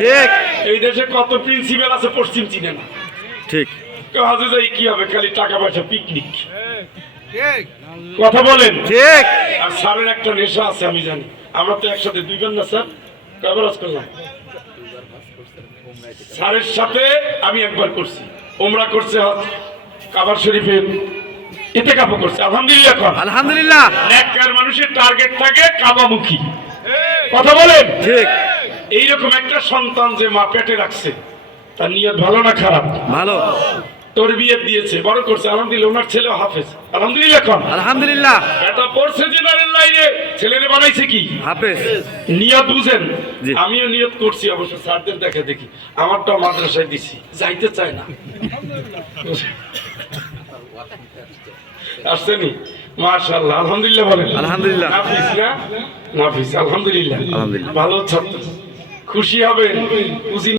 ঠিক। এই দেশে কত প্রিন্সিপাল আছে পশ্চিম চিনে না। ঠিক। কেউ হাজে যাই কি হবে, খালি টাকা পয়সা পিকনিক। কথা বলেন। ঠিক। আর স্যারের একটা নেশা আছে আমি জানি। আমরা তো একসাথে দুইবার না স্যার কয়বার করলাম। স্যারের সাথে আমি একবার করছি, ওমরা করছে কাবার শরীফের ইতিকাফও করছে। আলহামদুলিল্লাহ। আলহামদুলিল্লাহ। নেককার মানুষের টার্গেট থাকে কাবামুখী। কথা বলেন। ঠিক। এইরকম একটা সন্তান যে মা পেটে রাখছে, তার নিয়ত ভালো না খারাপ? ভালো। তরবিয়ত দিয়েছে, বড় করছে, আলহামদুলিল্লাহ। ওনার ছেলে হাফেজ, আলহামদুলিল্লাহ। আলহামদুলিল্লাহ। এটা পড়ছে জেনারেল লাইনে, ছেলেরে বানাইছে কি হাফেজ। নিয়ত বুঝেন। জি। আমিও নিয়ত করছি অবশ্য, স্যারদের দেখে দেখি। আমারটা মাদ্রাসায় দিছি, যাইতে চায় না। আসছেনি মাশাআল্লাহ, আলহামদুলিল্লাহ বলেন। আলহামদুলিল্লাহ। নাফিস না? নাফিস, আলহামদুলিল্লাহ। আলহামদুলিল্লাহ। ভালো ছাত্র, খুশি হবেন।